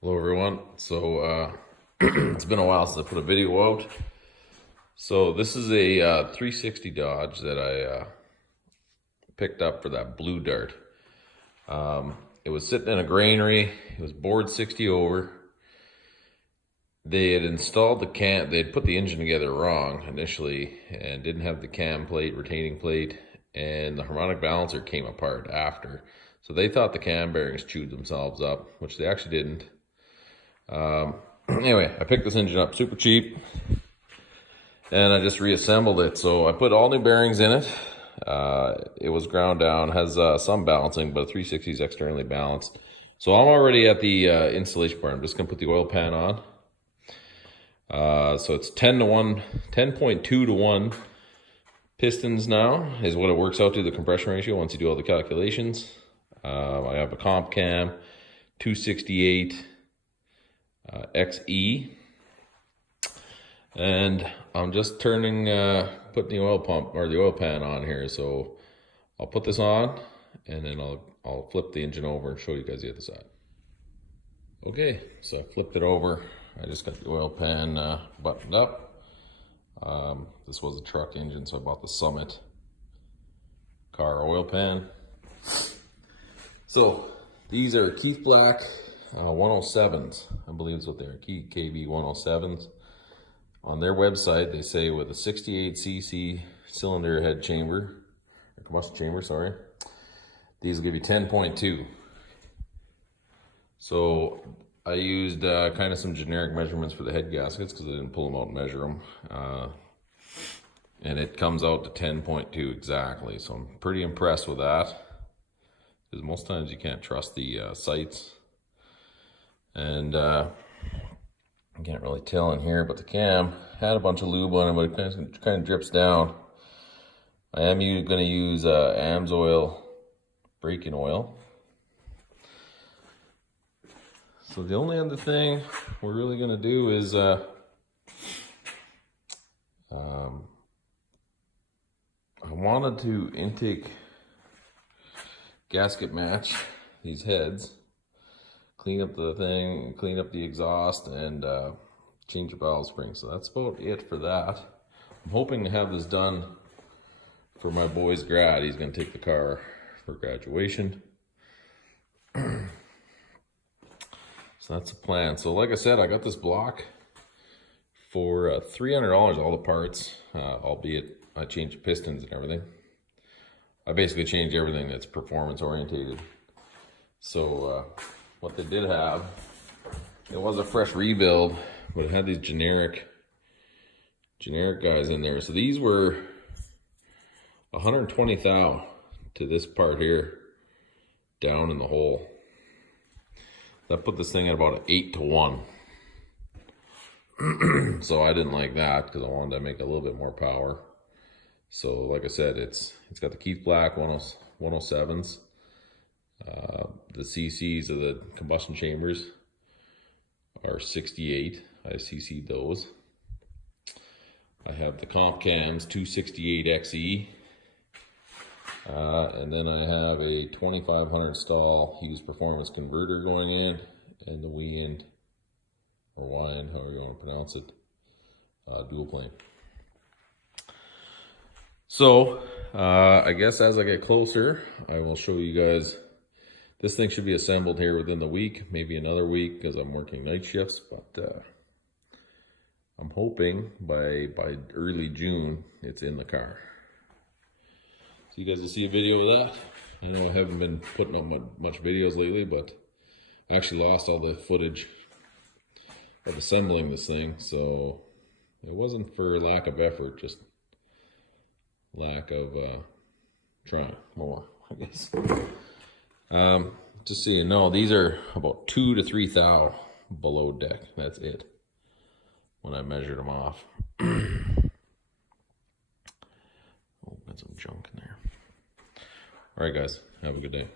Hello everyone. So it's been a while since I put a video out. So this is a 360 Dodge that I picked up for that blue dart. It was sitting in a granary. It was bored 60 over. They had installed the cam. They had put the engine together wrong initially and didn't have the cam plate, retaining plate, and the harmonic balancer came apart after. So they thought the cam bearings chewed themselves up, which they actually didn't. Anyway, I picked this engine up super cheap and I just reassembled it. So I put all new bearings in it. It was ground down, has some balancing, but a 360 is externally balanced. So I'm already at the installation part. I'm just gonna put the oil pan on. So it's 10 to 1, 10.2 to 1 pistons now is what it works out to, the compression ratio once you do all the calculations. I have a comp cam, 268 XE, and I'm just turning putting the oil pump or the oil pan on here. So I'll put this on and then I'll flip the engine over and show you guys the other side. Okay, so I flipped it over. I just got the oil pan buttoned up. This was a truck engine, so I bought the Summit car oil pan. So these are Keith Black 107s, I believe is what they are, KB 107s. On their website, they say with a 68cc cylinder head chamber, or combustion chamber, sorry, these will give you 10.2. So I used kind of some generic measurements for the head gaskets because I didn't pull them out and measure them. And it comes out to 10.2 exactly. So I'm pretty impressed with that, because most times you can't trust the sights. And I can't really tell in here, but the cam had a bunch of lube on it, but it kind of drips down. I am going to use AMSOIL braking oil. So the only other thing we're really going to do is I wanted to intake gasket match these heads, clean up the thing, clean up the exhaust, and change the valve spring. So that's about it for that. I'm hoping to have this done for my boy's grad. He's going to take the car for graduation. So that's the plan. So like I said, I got this block for $300, all the parts, albeit I changed the pistons and everything. I basically changed everything that's performance orientated. So what they did have, it was a fresh rebuild, but it had these generic guys in there. So these were 120 thou to this part here, down in the hole. That put this thing at about an 8 to 1. So I didn't like that because I wanted to make a little bit more power. So like I said, it's got the Keith Black 107s. The CCs of the combustion chambers are 68. I CC'd those. I have the comp cams 268 XE. And then I have a 2500 stall Hughes performance converter going in, and the WEIN, or WEIN, however you want to pronounce it, dual plane. So I guess as I get closer, I will show you guys. This thing should be assembled here within the week, maybe another week, because I'm working night shifts, but I'm hoping by early June it's in the car. So you guys will see a video of that. I know I haven't been putting up much videos lately, but I actually lost all the footage of assembling this thing, so it wasn't for lack of effort, just lack of trying more, I guess. Just so you know, these are about 2 to 3 thou below deck. That's it when I measured them off. Oh, got some junk in there. All right, guys, have a good day.